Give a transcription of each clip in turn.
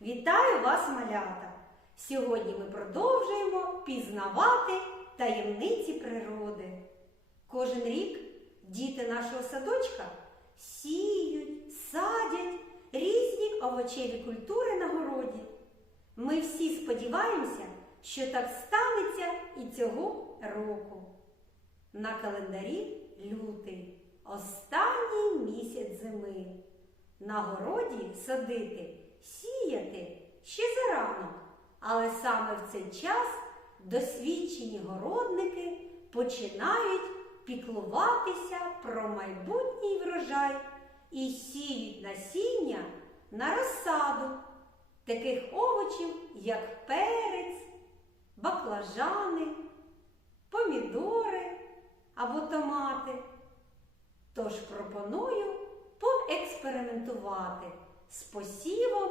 Вітаю вас, малята! Сьогодні ми продовжуємо пізнавати таємниці природи. Кожен рік діти нашого садочка сіють, садять різні овочеві культури на городі. Ми всі сподіваємося, що так станеться і цього року. На календарі лютий, останній місяць зими. На городі садити, сіяти ще зарано, але саме в цей час досвідчені городники починають піклуватися про майбутній врожай і сіють насіння на розсаду таких овочів, як перець, баклажани, помідори або томати. Тож пропоную поекспериментувати з посівом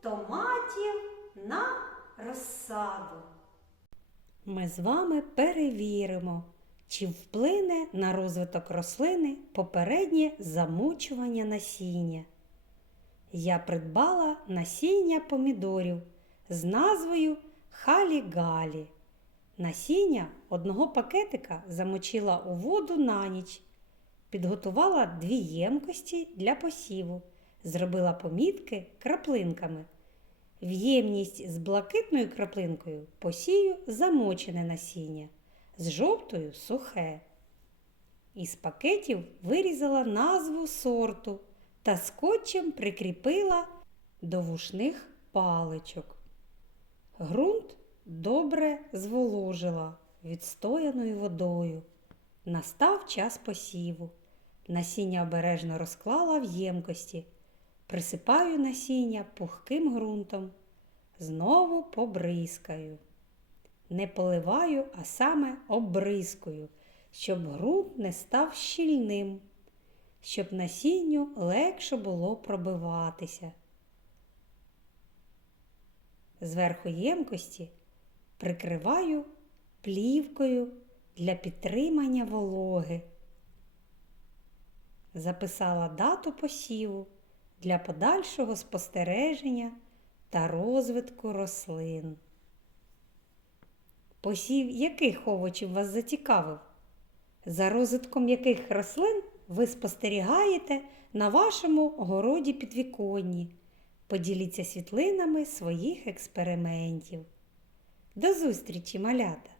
томатів на розсаду. Ми з вами перевіримо, чи вплине на розвиток рослини попереднє замочування насіння. Я придбала насіння помідорів з назвою Халі-Галі. Насіння одного пакетика замочила у воду на ніч. Підготувала дві ємкості для посіву, зробила помітки краплинками. В ємність з блакитною краплинкою посію замочене насіння, з жовтою сухе. Із пакетів вирізала назву сорту та скотчем прикріпила до вушних паличок. Грунт добре зволожила відстояною водою. Настав час посіву. Насіння обережно розклала в ємкості. Присипаю насіння пухким ґрунтом. Знову побризкаю. Не поливаю, а саме обризкую, щоб ґрунт не став щільним, щоб насінню легше було пробиватися. Зверху ємкості прикриваю плівкою для підтримання вологи. Записала дату посіву для подальшого спостереження та розвитку рослин. Посів яких овочів вас зацікавив? За розвитком яких рослин ви спостерігаєте на вашому городі підвіконні? Поділіться світлинами своїх експериментів. До зустрічі, малята!